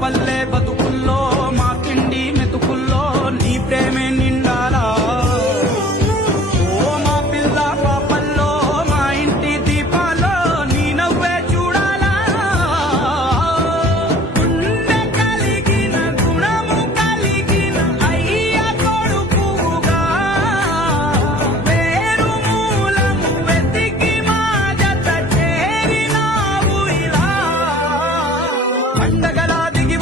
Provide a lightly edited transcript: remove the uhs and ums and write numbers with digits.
పల్లె బతుకుల్లో మా తిండి మెతుకుల్లో నీ ప్రేమే నిండాలా. ఓ మా పిల్ల పాపల్లో మా ఇంటి దీపాల్లో నీ నవ్వే చూడాలా. గుండె కలిగిన గుణము కలిగిన అయ్య కొడుకుగా పేరు మూలము వెతికి మా జత చేరినావు ఇలా. పండగలా దిగి